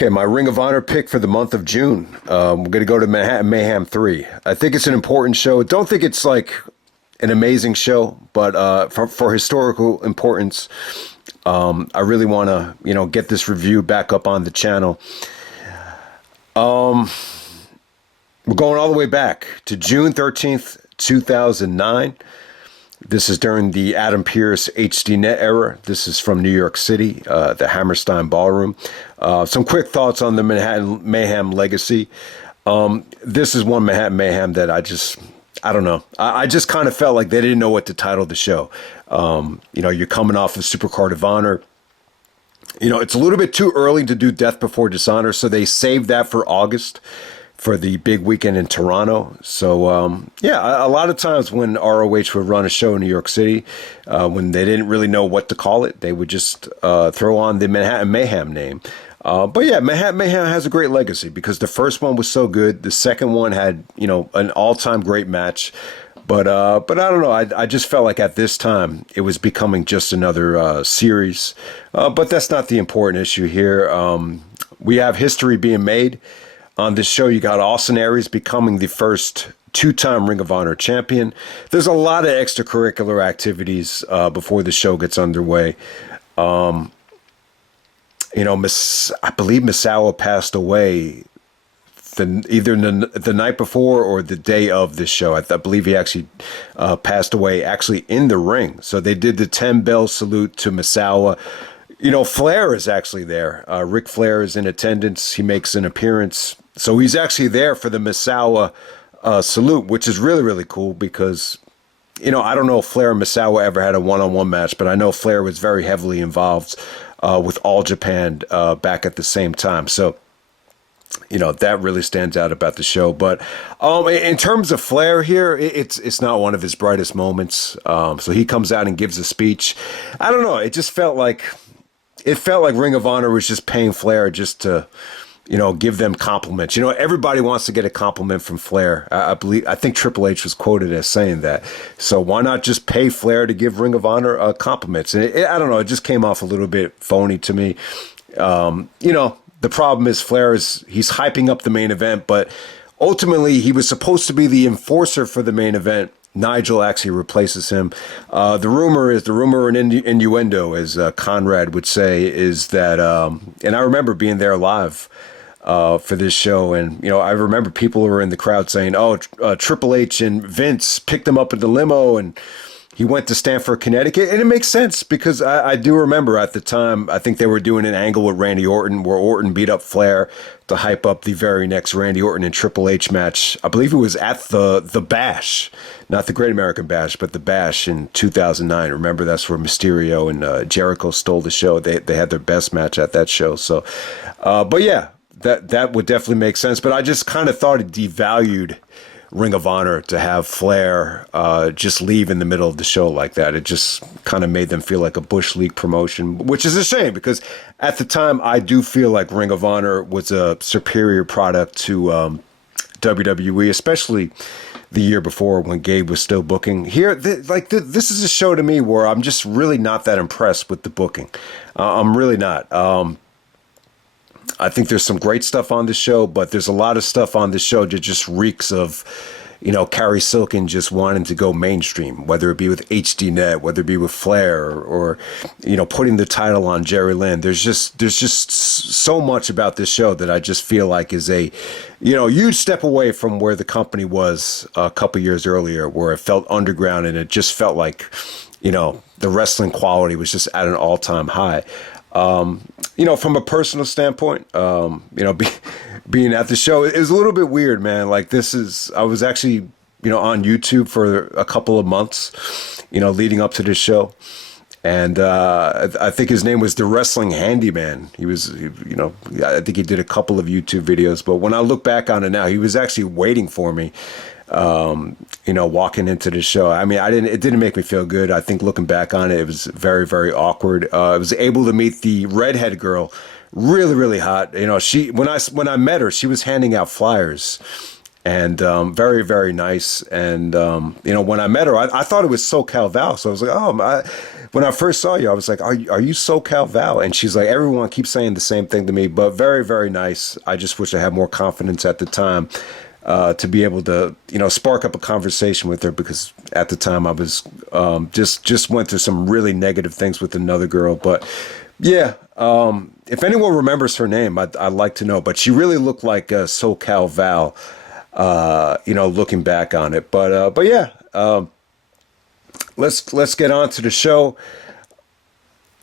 Okay, my Ring of Honor pick for the month of June. We're going to go to Mayhem 3. I think it's an important show. Don't think it's like an amazing show, but for historical importance, I really want to, get this review back up on the channel. We're going all the way back to June 13th, 2009. This is during the Adam Pearce HDNet era. This is from New York City, the Hammerstein Ballroom. Some quick thoughts on the Manhattan Mayhem legacy. This is one Manhattan Mayhem that I don't know. I just kind of felt like they didn't know what to title the show. You're coming off of Supercard of Honor. It's a little bit too early to do Death Before Dishonor, so they saved that for August for the big weekend in Toronto. So, a lot of times when ROH would run a show in New York City, when they didn't really know what to call it, they would just throw on the Manhattan Mayhem name. Manhattan Mayhem has a great legacy because the first one was so good. The second one had, an all-time great match. But I don't know. I just felt like at this time it was becoming just another series. But that's not the important issue here. We have history being made. On this show, you got Austin Aries becoming the first two-time Ring of Honor champion. There's a lot of extracurricular activities before the show gets underway. I believe Misawa passed away either the night before or the day of this show. I believe he actually passed away actually in the ring. So they did the 10-bell salute to Misawa. Flair is actually there. Ric Flair is in attendance. He makes an appearance. So he's actually there for the Misawa salute, which is really, really cool because, I don't know if Flair and Misawa ever had a one-on-one match, but I know Flair was very heavily involved with All Japan back at the same time. So, that really stands out about the show. But in terms of Flair here, it's not one of his brightest moments. So he comes out and gives a speech. I don't know. It just felt like Ring of Honor was just paying Flair just to, give them compliments. Everybody wants to get a compliment from Flair. I think Triple H was quoted as saying that. So why not just pay Flair to give Ring of Honor compliments? And I don't know. It just came off a little bit phony to me. The problem is Flair he's hyping up the main event, but ultimately he was supposed to be the enforcer for the main event. Nigel actually replaces him. The rumor and innuendo, as Conrad would say, is that, and I remember being there live for this show, and I remember people who were in the crowd saying, "Oh, Triple H and Vince picked him up in the limo, and he went to Stamford, Connecticut," and it makes sense because I do remember at the time, I think they were doing an angle with Randy Orton where Orton beat up Flair to hype up the very next Randy Orton and Triple H match. I believe it was at the Bash, not the Great American Bash, but the Bash in 2009. Remember, that's where Mysterio and Jericho stole the show. They had their best match at that show. So, that would definitely make sense. But I just kind of thought it devalued Ring of Honor to have Flair just leave in the middle of the show like that. It just kind of made them feel like a Bush League promotion, which is a shame because at the time I do feel like Ring of Honor was a superior product to WWE, especially the year before when Gabe was still booking. Here, this is a show to me where I'm just really not that impressed with the booking. I'm really not. I think there's some great stuff on the show, but there's a lot of stuff on the show that just reeks of, Carrie Silkin just wanting to go mainstream, whether it be with HDNet, whether it be with Flair, or putting the title on Jerry Lynn. There's just so much about this show that I just feel like is a, huge step away from where the company was a couple years earlier, where it felt underground and it just felt like, the wrestling quality was just at an all-time high. From a personal standpoint, being at the show, it was a little bit weird, man. I was actually, on YouTube for a couple of months, leading up to this show. And I think his name was The Wrestling Handyman. I think he did a couple of YouTube videos. But when I look back on it now, he was actually waiting for me, walking into the show. I mean, it didn't make me feel good. I think looking back on it, it was very, very awkward. I was able to meet the redhead girl, really, really hot. When I met her, she was handing out flyers. and very, very nice. And, when I met her, I thought it was SoCal Val. So I was like, when I first saw you, I was like, are you SoCal Val? And she's like, everyone keeps saying the same thing to me, but very, very nice. I just wish I had more confidence at the time to be able to, spark up a conversation with her, because at the time I was just went through some really negative things with another girl. But yeah, if anyone remembers her name, I'd like to know. But she really looked like SoCal Val, looking back on it. But yeah, let's get on to the show.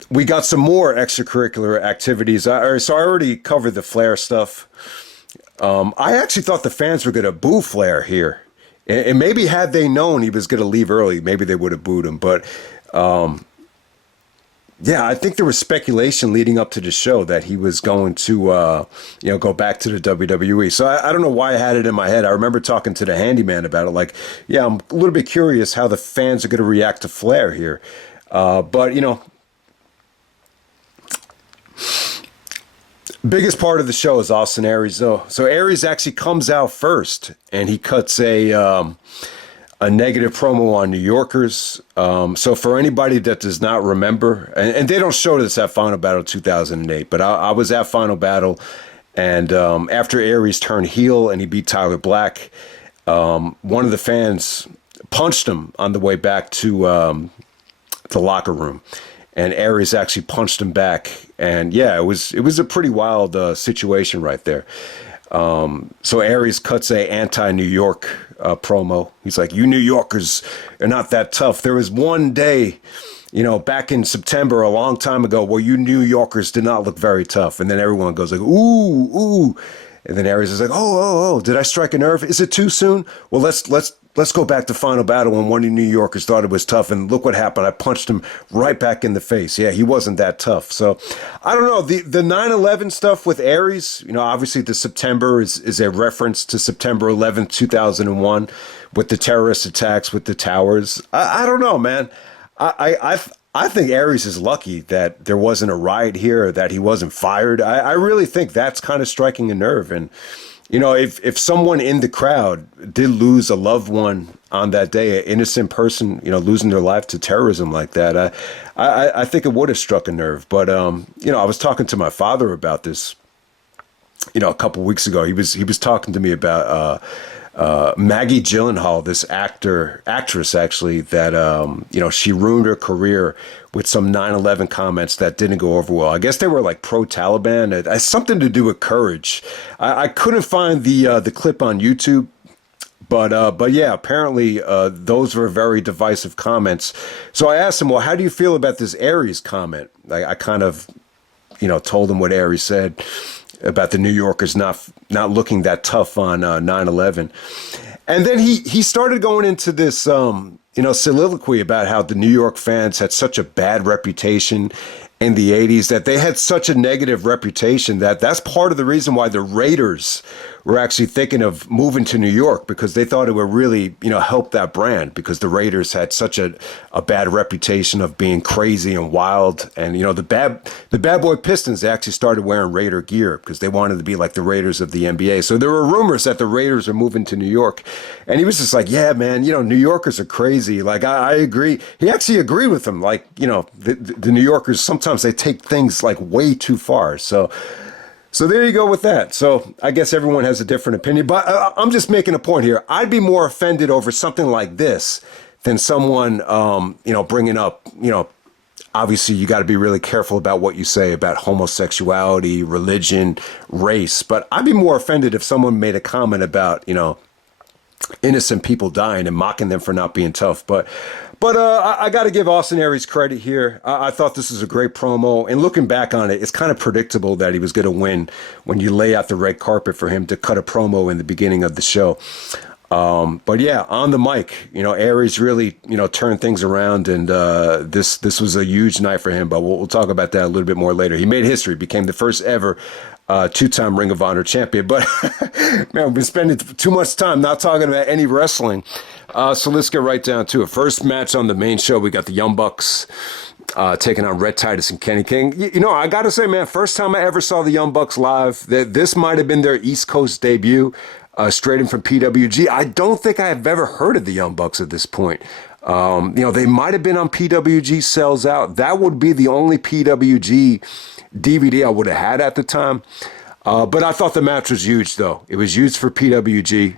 We got some more extracurricular activities. So I already covered the Flair stuff. I actually thought the fans were going to boo Flair here. And maybe had they known he was going to leave early, maybe they would have booed him. But yeah, I think there was speculation leading up to the show that he was going to, go back to the WWE. So I don't know why I had it in my head. I remember talking to the handyman about it. Like, yeah, I'm a little bit curious how the fans are going to react to Flair here. But, biggest part of the show is Austin Aries, though. So Aries actually comes out first, and he cuts a negative promo on New Yorkers. So for anybody that does not remember, and they don't show this at Final Battle 2008, but I was at Final Battle, and after Aries turned heel and he beat Tyler Black, one of the fans punched him on the way back to the locker room. And Aries actually punched him back. And yeah, it was a pretty wild situation right there. So Aries cuts a anti-New York promo. He's like, you New Yorkers are not that tough. There was one day, back in September, a long time ago, where you New Yorkers did not look very tough. And then everyone goes like, ooh. And then Aries is like, oh, did I strike a nerve? Is it too soon? Well, let's go back to Final Battle when one of the New Yorkers thought it was tough, and look what happened. I punched him right back in the face. Yeah, he wasn't that tough. So I don't know. The 9/11 stuff with Aries, obviously the September is a reference to September 11th, 2001, with the terrorist attacks with the towers. I don't know, man. I think Aries is lucky that there wasn't a riot here, that he wasn't fired. I really think that's kind of striking a nerve. And, if someone in the crowd did lose a loved one on that day, an innocent person, losing their life to terrorism like that, I think it would have struck a nerve. But, I was talking to my father about this, a couple weeks ago. He was talking to me about Maggie Gyllenhaal, this actress actually, that, she ruined her career with some 9/11 comments that didn't go over well. I guess they were like pro-Taliban. It has something to do with courage. I couldn't find the clip on YouTube, but yeah, apparently those were very divisive comments. So I asked him, well, how do you feel about this Aries comment? I kind of, told him what Aries said about the New Yorkers not looking that tough on 9/11. And then he started going into this, soliloquy about how the New York fans had such a bad reputation in the 80s, that they had such a negative reputation that's part of the reason why the Raiders were actually thinking of moving to New York, because they thought it would really, help that brand, because the Raiders had such a bad reputation of being crazy and wild. And, the bad boy Pistons, they actually started wearing Raider gear because they wanted to be like the Raiders of the NBA. So there were rumors that the Raiders are moving to New York. And he was just like, yeah, man, New Yorkers are crazy. Like, I agree. He actually agreed with them. Like, the New Yorkers, sometimes they take things like way too far. So there you go with that. So I guess everyone has a different opinion, but I'm just making a point here. I'd be more offended over something like this than someone, bringing up, obviously you got to be really careful about what you say about homosexuality, religion, race. But I'd be more offended if someone made a comment about, innocent people dying and mocking them for not being tough. But I got to give Austin Aries credit here. I thought this was a great promo. And looking back on it, it's kind of predictable that he was going to win when you lay out the red carpet for him to cut a promo in the beginning of the show. But yeah, on the mic, Aries really, turned things around, and this was a huge night for him. But we'll talk about that a little bit more later. He made history, became the first ever two-time Ring of Honor champion. But man, we've been spending too much time not talking about any wrestling. So let's get right down to it. First match on the main show, we got the Young Bucks taking on Rhett, Titus, and Kenny King. I got to say, man, first time I ever saw the Young Bucks live, this might have been their East Coast debut. straight in from PWG. I don't think I have ever heard of the Young Bucks at this point. They might have been on PWG Sells Out. That would be the only PWG DVD I would have had at the time. But I thought the match was huge, though. It was huge for PWG.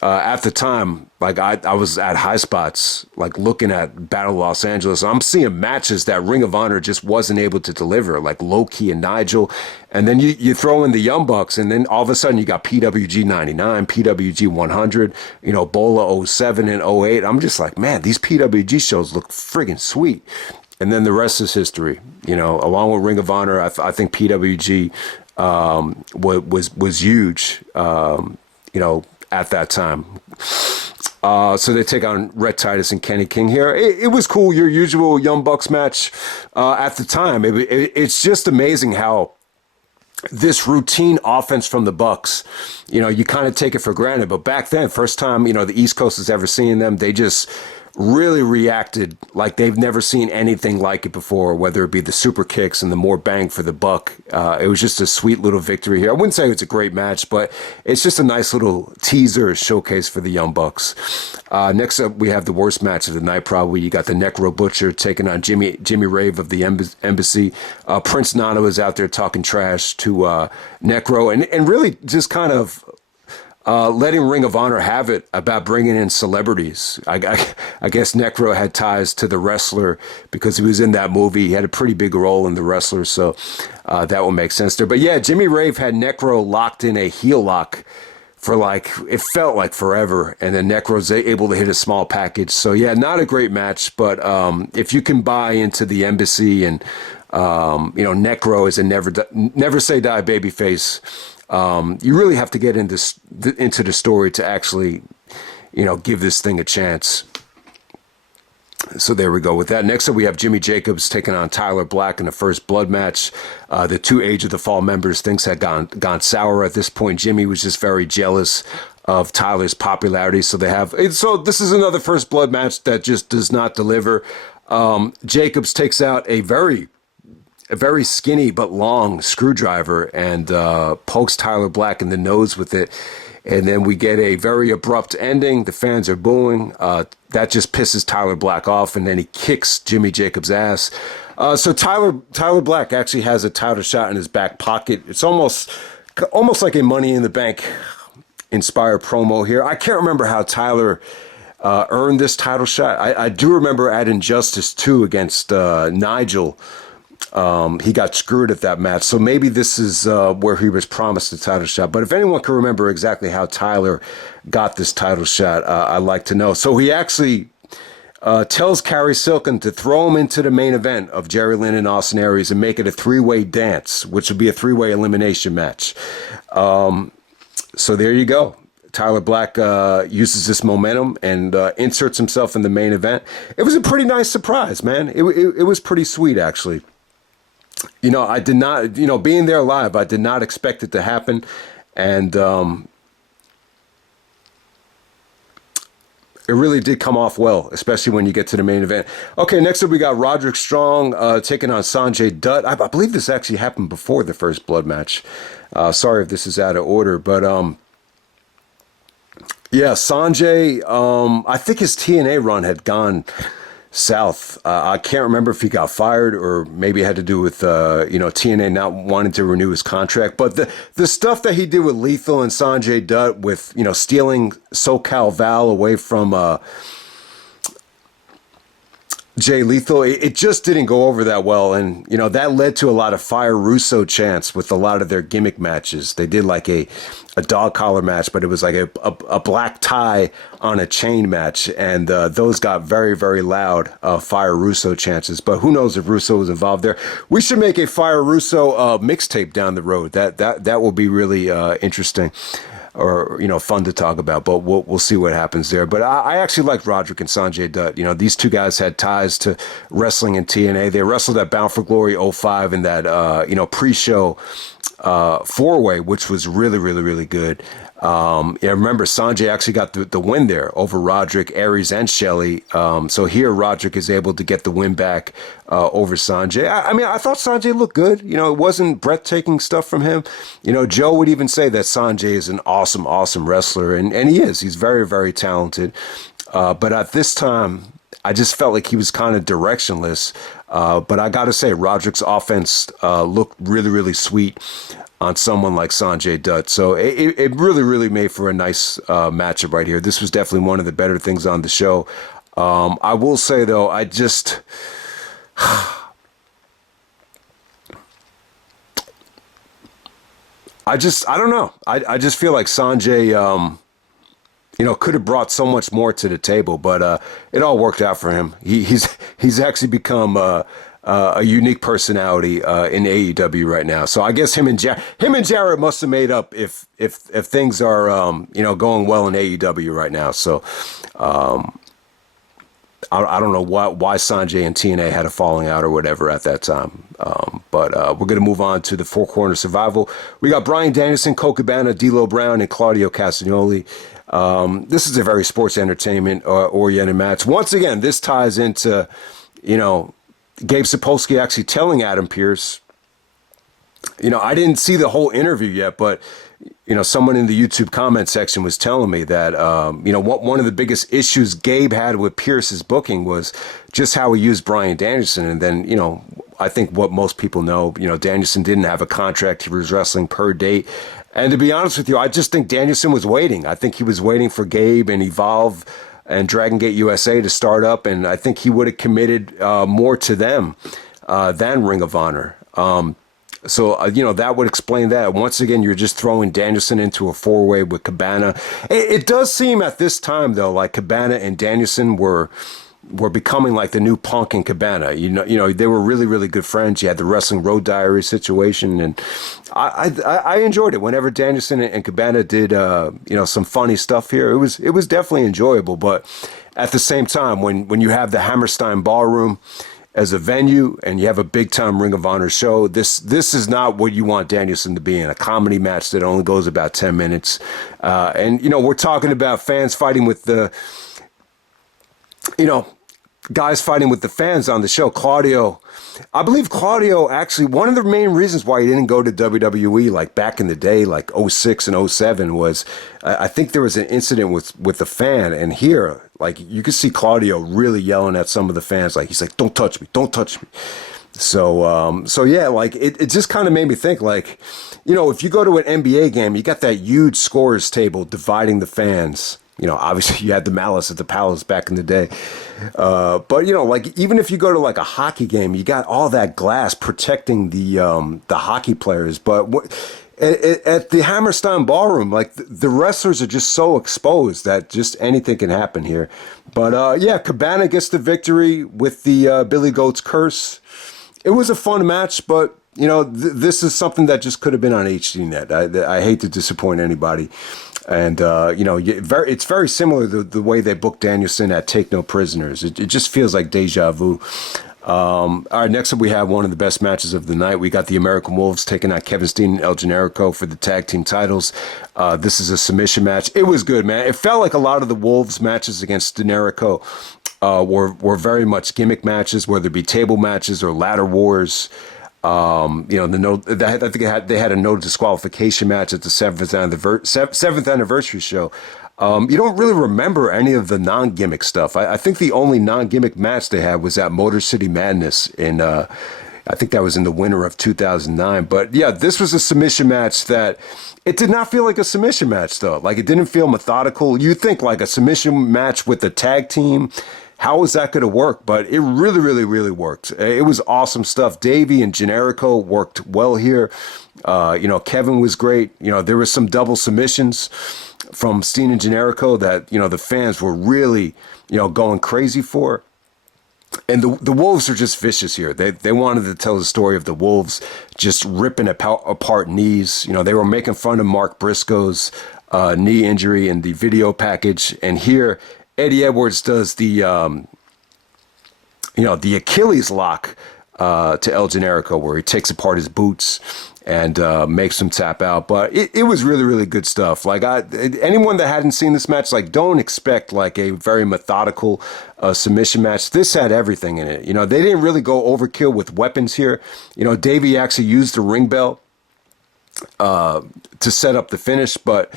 At the time, like I was at High Spots, like looking at Battle of Los Angeles. I'm seeing matches that Ring of Honor just wasn't able to deliver, like Low Key and Nigel. And then you throw in the Young Bucks, and then all of a sudden you got PWG 99, PWG 100, Bola 07 and 08. I'm just like, man, these PWG shows look friggin' sweet. And then the rest is history. Along with Ring of Honor, I think PWG was huge. At that time. So they take on Rhett, Titus, and Kenny King here. It was cool, your usual Young Bucks match at the time. It's just amazing how this routine offense from the Bucks, you kind of take it for granted. But back then, first time, the East Coast has ever seen them, they just really reacted like they've never seen anything like it before, whether it be the super kicks and the more bang for the buck. It was just a sweet little victory here. I wouldn't say it's a great match, but it's just a nice little teaser showcase for the Young Bucks. Next up, we have the worst match of the night, probably. You got the Necro Butcher taking on Jimmy Rave of the Embassy. Prince Nana is out there talking trash to Necro and really just kind of letting Ring of Honor have it about bringing in celebrities. I guess Necro had ties to the wrestler because he was in that movie. He had a pretty big role in the wrestler, so that would make sense there. But yeah, Jimmy Rave had Necro locked in a heel lock for it felt like forever, and then Necro's able to hit a small package. So yeah, not a great match, but if you can buy into the Embassy and Necro is a never say die babyface. You really have to get into the story to actually, give this thing a chance. So there we go with that. Next up, we have Jimmy Jacobs taking on Tyler Black in the first blood match. The two Age of the Fall members, things had gone sour at this point. Jimmy was just very jealous of Tyler's popularity. So this is another first blood match that just does not deliver. Jacobs takes out a very skinny but long screwdriver and pokes Tyler Black in the nose with it. And then we get a very abrupt ending. The fans are booing. That just pisses Tyler Black off, and then he kicks Jimmy Jacobs' ass. So Tyler Black actually has a title shot in his back pocket. It's almost like a Money in the Bank inspired promo here. I can't remember how Tyler earned this title shot. I do remember at Injustice 2 against Nigel. He got screwed at that match. So maybe this is where he was promised a title shot. But if anyone can remember exactly how Tyler got this title shot, I'd like to know. So he actually tells Carrie Silken to throw him into the main event of Jerry Lynn and Austin Aries and make it a three-way dance, which would be a three-way elimination match. So there you go. Tyler Black uses this momentum and inserts himself in the main event. It was a pretty nice surprise, man. It was pretty sweet, actually. I did not, being there live, I did not expect it to happen. And it really did come off well, especially when you get to the main event. Okay, next up we got Roderick Strong taking on Sonjay Dutt. I believe this actually happened before the first blood match. Sorry if this is out of order, but yeah, Sonjay, I think his TNA run had gone south. I can't remember if he got fired or maybe it had to do with, TNA not wanting to renew his contract. But the stuff that he did with Lethal and Sonjay Dutt with, stealing SoCal Val away from Jay Lethal, it just didn't go over that well. And, that led to a lot of Fire Russo chants with a lot of their gimmick matches. They did like a dog collar match, but it was like a black tie on a chain match. And those got very, very loud Fire Russo chances. But who knows if Russo was involved there. We should make a Fire Russo mixtape down the road. That will be really interesting. Or fun to talk about, but we'll see what happens there. But I actually liked Roderick and Sonjay Dutt. These two guys had ties to wrestling in TNA. They wrestled at Bound for Glory 05 in that pre-show four-way, which was really, really, really good. Yeah, remember, Sonjay actually got the win there over Roderick, Aries, and Shelley. So here, Roderick is able to get the win back over Sonjay. I mean, I thought Sonjay looked good. You know, it wasn't breathtaking stuff from him. You know, Joe would even say that Sonjay is an awesome, awesome wrestler, and he is. He's very, very talented. But at this time, I just felt like he was kind of directionless. But I got to say, Roderick's offense looked really, really sweet on someone like Sonjay Dutt. So it really, really made for a nice matchup right here. This was definitely one of the better things on the show. I will say, though, I don't know. I just feel like Sonjay, could have brought so much more to the table, but it all worked out for him. He's actually become a unique personality in AEW right now. So I guess him and Jarrett must have made up if things are going well in AEW right now. So I don't know why Sonjay and TNA had a falling out or whatever at that time. But we're going to move on to the Four Corner Survival. We got Bryan Danielson, Colt Cabana, D'Lo Brown, and Claudio Castagnoli. This is a very sports entertainment oriented match. Once again, this ties into, Gabe Sapolsky actually telling Adam Pearce, I didn't see the whole interview yet, but, someone in the YouTube comment section was telling me that, one of the biggest issues Gabe had with Pearce's booking was just how he used Bryan Danielson. And then, I think what most people know, Danielson didn't have a contract. He was wrestling per date. And to be honest with you, I just think Danielson was waiting. I think he was waiting for Gabe and Evolve and Dragon Gate USA to start up. And I think he would have committed more to them than Ring of Honor. So that would explain that. Once again, you're just throwing Danielson into a four-way with Cabana. It does seem at this time, though, like Cabana and Danielson were becoming like the new Punk and Cabana. They were really, really good friends. You had the Wrestling Road Diary situation, and I enjoyed it. Whenever Danielson and Cabana did, some funny stuff here, it was definitely enjoyable. But at the same time, when you have the Hammerstein Ballroom as a venue and you have a big time Ring of Honor show, this is not what you want Danielson to be in, a comedy match that only goes about 10 minutes. And we're talking about fans fighting with the, guys fighting with the fans on the show. I believe Claudio actually, one of the main reasons why he didn't go to WWE like back in the day, like 06 and 07 was, I think there was an incident with the fan, and here, like, you could see Claudio really yelling at some of the fans, like, he's like, don't touch me, don't touch me. So yeah, like, it just kind of made me think, like, if you go to an NBA game, you got that huge scorers table dividing the fans. Obviously you had the Malice at the Palace back in the day. But, like, even if you go to like a hockey game, you got all that glass protecting the hockey players. But at the Hammerstein Ballroom, like, the wrestlers are just so exposed that just anything can happen here. But, yeah, Cabana gets the victory with the Billy Goat's Curse. It was a fun match, but, this is something that just could have been on HDNet. I hate to disappoint anybody. And, it's very similar to the way they booked Danielson at Take No Prisoners. It just feels like deja vu. All right, next up we have one of the best matches of the night. We got the American Wolves taking on Kevin Steen and El Generico for the tag team titles. This is a submission match. It was good, man. It felt like a lot of the Wolves matches against Generico were very much gimmick matches, whether it be table matches or ladder wars. I think they had a no disqualification match at the seventh anniversary show. You don't really remember any of the non-gimmick stuff. I think the only non-gimmick match they had was at Motor City Madness in, I think that was in the winter of 2009. But yeah, this was a submission match that it did not feel like a submission match though. Like, it didn't feel methodical. You think like a submission match with the tag team, how is that going to work? But it really, really, really worked. It was awesome stuff. Davey and Generico worked well here. Kevin was great. There was some double submissions from Steen and Generico that, the fans were really, going crazy for. And the Wolves are just vicious here. They wanted to tell the story of the Wolves just ripping apart knees. They were making fun of Mark Briscoe's knee injury in the video package. And here, Eddie Edwards does the Achilles lock to El Generico, where he takes apart his boots and makes him tap out. But it was really, really good stuff. Like, anyone that hadn't seen this match, like, don't expect like a very methodical submission match. This had everything in it. You know, they didn't really go overkill with weapons here. You know, Davey actually used the ring bell to set up the finish, but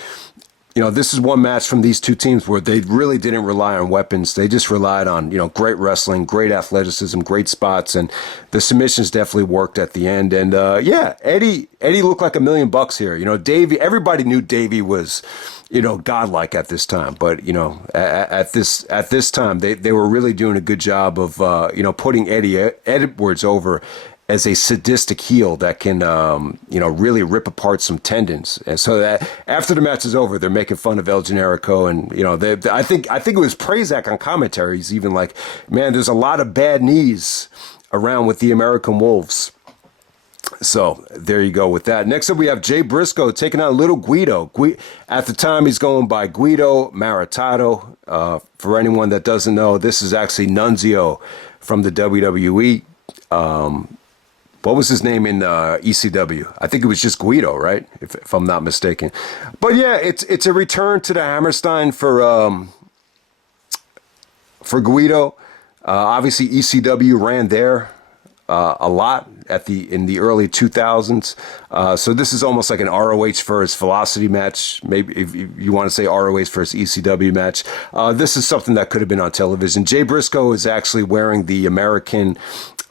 you know, this is one match from these two teams where they really didn't rely on weapons. They just relied on, you know, great wrestling, great athleticism, great spots, and the submissions definitely worked at the end. And yeah, Eddie looked like $1 million here. You know, Davey, everybody knew Davey was, you know, godlike at this time, but you know, at this time, they were really doing a good job of you know, putting Eddie Edwards over as a sadistic heel that can, you know, really rip apart some tendons. And so that after the match is over, they're making fun of El Generico. And, you know, I think it was Prazak on commentary. He's even like, man, there's a lot of bad knees around with the American Wolves. So there you go with that. Next up, we have Jay Briscoe taking on Little Guido. At the time, he's going by Guido Maritato. For anyone that doesn't know, this is actually Nunzio from the WWE. What was his name in ECW? I think it was just Guido, right? If I'm not mistaken. But yeah, it's a return to the Hammerstein for Guido. Obviously, ECW ran there a lot in the early 2000s. So this is almost like an ROH versus Velocity match. Maybe if you want to say ROH versus ECW match. This is something that could have been on television. Jay Briscoe is actually wearing the American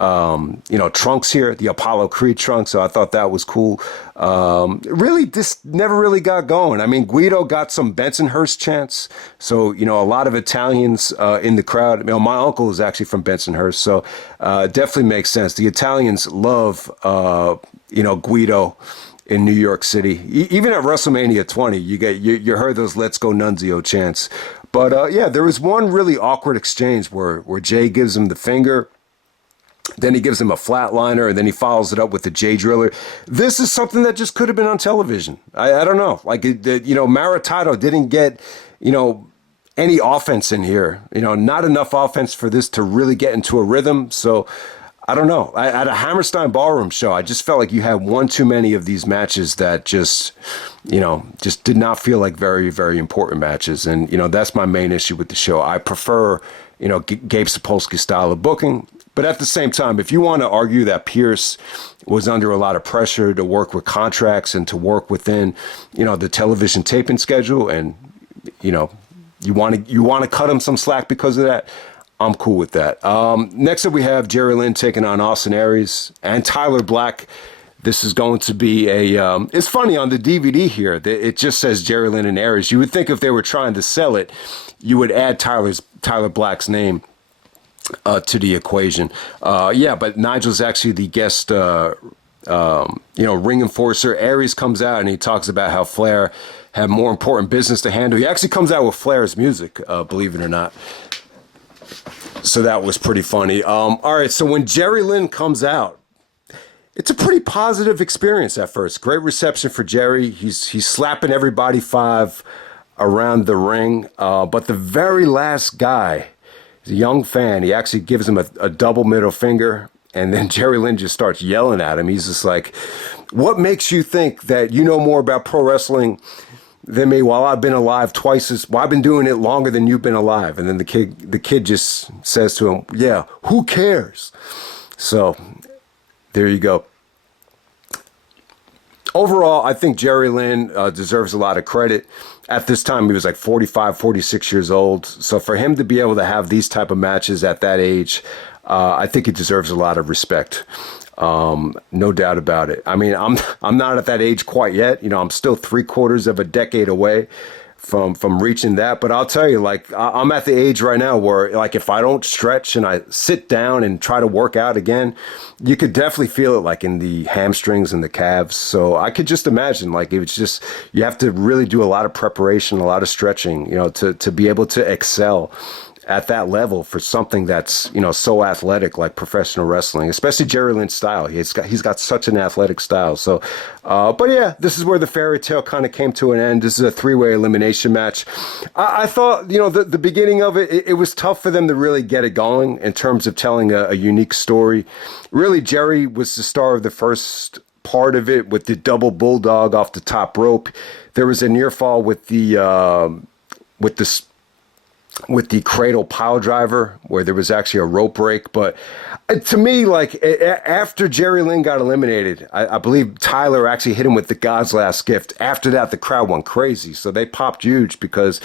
you know, trunks here, the Apollo Creed trunks. So I thought that was cool. Really, this never really got going. I mean, Guido got some Bensonhurst chants. So, you know, a lot of Italians in the crowd. You know, my uncle is actually from Bensonhurst. So definitely makes sense. The Italians love, you know, Guido in New York City. Even at WrestleMania 20, you heard those "Let's Go Nunzio" chants. But yeah, there was one really awkward exchange where Jay gives him the finger. Then he gives him a flatliner, and then he follows it up with the J Driller. This is something that just could have been on television. I don't know. Like, you know, Maritato didn't get, you know, any offense in here. You know, not enough offense for this to really get into a rhythm. So, I don't know. At a Hammerstein Ballroom show, I just felt like you had one too many of these matches that just, you know, just did not feel like very, very important matches. And, you know, that's my main issue with the show. I prefer, you know, Gabe Sapolsky's style of booking. But at the same time, if you want to argue that Pierce was under a lot of pressure to work with contracts and to work within, you know, the television taping schedule, and, you know, you want to cut him some slack because of that, I'm cool with that. Next up, we have Jerry Lynn taking on Austin Aries and Tyler Black. This is going to be a, it's funny, on the DVD here, it just says Jerry Lynn and Aries. You would think if they were trying to sell it, you would add Tyler Black's name to the equation. Yeah, but Nigel's actually the guest, you know, ring enforcer. Aries comes out and he talks about how Flair had more important business to handle. He actually comes out with Flair's music, believe it or not. So that was pretty funny. All right, so when Jerry Lynn comes out, it's a pretty positive experience at first. Great reception for Jerry. He's slapping everybody 5 around the ring. But the very last guy, he's a young fan, he actually gives him a double middle finger. And then Jerry Lynn just starts yelling at him. He's just like, what makes you think that you know more about pro wrestling than me? While I've been alive I've been doing it longer than you've been alive. And then the kid just says to him, yeah, who cares? So there you go. Overall, I think Jerry Lynn deserves a lot of credit. At this time, he was like 45, 46 years old. So for him to be able to have these type of matches at that age, I think he deserves a lot of respect. No doubt about it. I mean, I'm not at that age quite yet. You know, I'm still 3/4 of a decade away from reaching that. But I'll tell you, like, I'm at the age right now where, like, if I don't stretch and I sit down and try to work out again, you could definitely feel it, like, in the hamstrings and the calves. So I could just imagine, like, it's just, you have to really do a lot of preparation, a lot of stretching, you know, to be able to excel at that level for something that's, you know, so athletic like professional wrestling, especially Jerry Lynn's style. He's got such an athletic style. So, but yeah, this is where the fairy tale kind of came to an end. This is a 3-way elimination match. I thought, you know, the beginning of it was tough for them to really get it going in terms of telling a unique story. Really, Jerry was the star of the first part of it with the double bulldog off the top rope. There was a near fall with the cradle pile driver where there was actually a rope break. But to me, like after Jerry Lynn got eliminated, I believe Tyler actually hit him with the God's last gift. After that, the crowd went crazy. So they popped huge because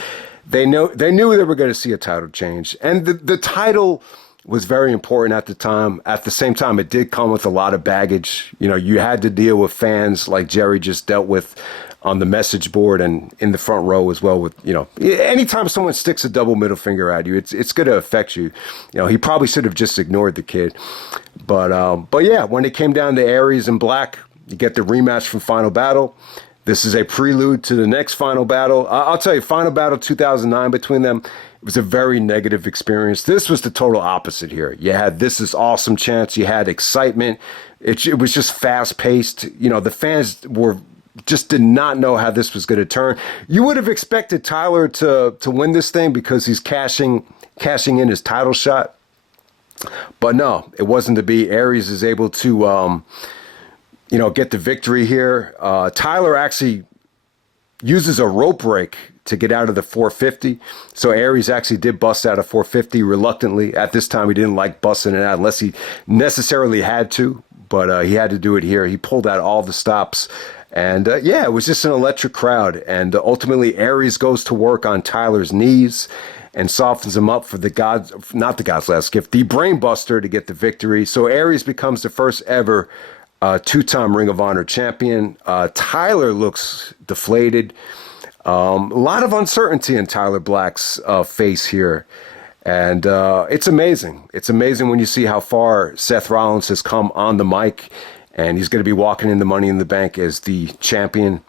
they knew they were going to see a title change. And the title was very important at the time. At the same time, it did come with a lot of baggage. You know, you had to deal with fans like Jerry just dealt with on the message board and in the front row as well with, you know, anytime someone sticks a double middle finger at you, it's going to affect you. You know, he probably should have just ignored the kid. But yeah, when it came down to Aries and Black, you get the rematch from Final Battle. This is a prelude to the next Final Battle. I'll tell you, Final Battle 2009 between them, it was a very negative experience. This was the total opposite here. You had "this is awesome" chants. You had excitement. It was just fast paced. You know, the fans just did not know how this was going to turn. You would have expected Tyler to win this thing because he's cashing in his title shot. But no, it wasn't to be. Aries is able to, get the victory here. Tyler actually uses a rope break to get out of the 450. So Aries actually did bust out a 450 reluctantly. At this time, he didn't like busting it out unless he necessarily had to. But he had to do it here. He pulled out all the stops. And it was just an electric crowd. And ultimately, Aries goes to work on Tyler's knees and softens him up for the God's last gift, the Brain Buster, to get the victory. So Aries becomes the first ever two-time Ring of Honor champion. Tyler looks deflated. A lot of uncertainty in Tyler Black's face here. And it's amazing. It's amazing when you see how far Seth Rollins has come on the mic. And he's going to be walking in the Money in the Bank as the champion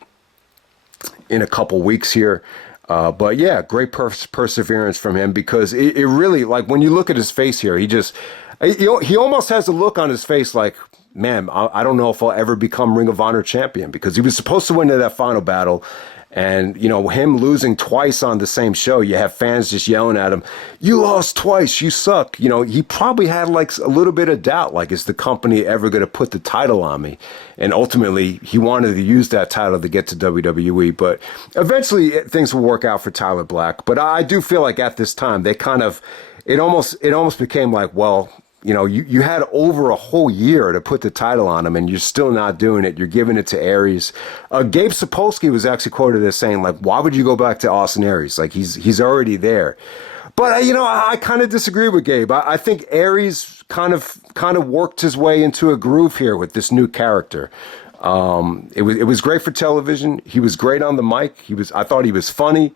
in a couple weeks here. But yeah, great perseverance from him because it really, like when you look at his face here, he almost has a look on his face like, man, I don't know if I'll ever become Ring of Honor champion, because he was supposed to win in that Final Battle. And, him losing twice on the same show, you have fans just yelling at him, "You lost twice, you suck." He probably had like a little bit of doubt, like, is the company ever going to put the title on me? And ultimately, he wanted to use that title to get to WWE. But eventually, things will work out for Tyler Black. But I do feel like at this time, they kind of, it almost became like, well, you had over a whole year to put the title on him, and you're still not doing it. You're giving it to Aries. Gabe Sapolsky was actually quoted as saying, like, why would you go back to Austin Aries? Like, he's already there. But, I kind of disagree with Gabe. I think Aries kind of worked his way into a groove here with this new character. It was great for television. He was great on the mic. I thought he was funny.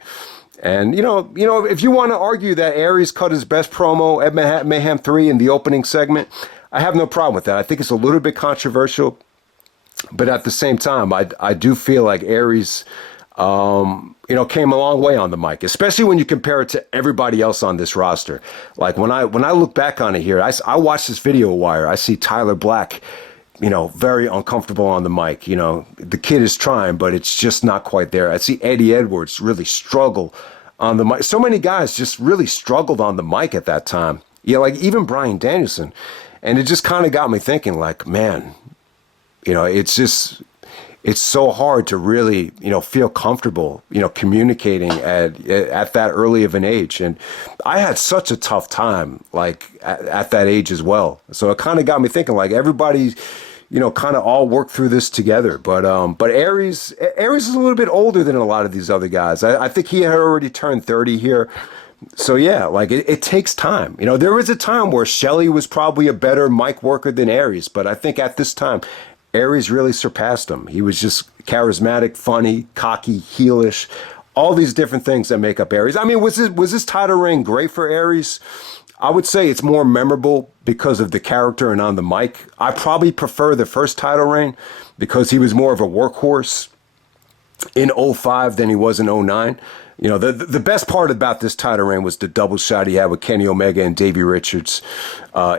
And, if you want to argue that Aries cut his best promo at Mayhem 3 in the opening segment, I have no problem with that. I think it's a little bit controversial. But at the same time, I do feel like Aries, came a long way on the mic, especially when you compare it to everybody else on this roster. Like when I look back on it here, I watched this video wire. I see Tyler Black, very uncomfortable on the mic. The kid is trying, but it's just not quite there. I see Eddie Edwards really struggle on the mic. So many guys just really struggled on the mic at that time. Like even Bryan Danielson. And it just kind of got me thinking, like, man, it's so hard to really, feel comfortable, communicating at that early of an age. And I had such a tough time, like, at that age as well. So it kind of got me thinking, like, everybody, kind of all work through this together. But Aries is a little bit older than a lot of these other guys. I think he had already turned 30 here. So yeah, like it takes time. There was a time where Shelley was probably a better mic worker than Aries, but I think at this time, Aries really surpassed him. He was just charismatic, funny, cocky, heelish, all these different things that make up Aries. I mean, was this title reign great for Aries? I would say it's more memorable because of the character and on the mic. I probably prefer the first title reign because he was more of a workhorse in 05 than he was in 09. You know, the best part about this title reign was the double shot he had with Kenny Omega and Davey Richards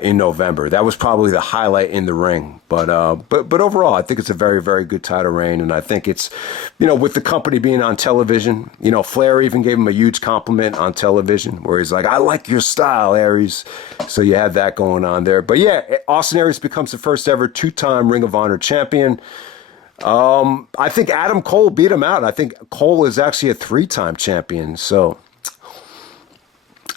in November. That was probably the highlight in the ring. But overall, I think it's a very, very good title reign. And I think it's, you know, with the company being on television, you know, Flair even gave him a huge compliment on television where he's like, I like your style, Aries. So you had that going on there. But yeah, Austin Aries becomes the first ever 2-time Ring of Honor champion. I think Adam Cole beat him out. I think Cole is actually a 3-time champion. So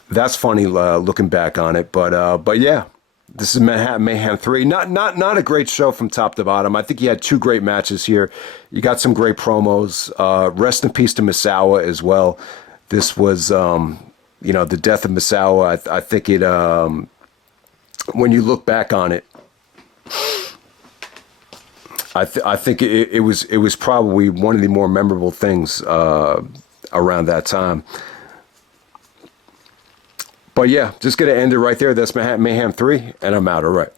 that's funny looking back on it. But yeah, this is Manhattan Mayhem 3. Not a great show from top to bottom. I think you had 2 great matches here. You got some great promos. Rest in peace to Misawa as well. This was, you know, the death of Misawa. I think it, when you look back on it, I think it was probably one of the more memorable things around that time. But yeah, just gonna end it right there. That's Manhattan Mayhem 3, and I'm out. All right.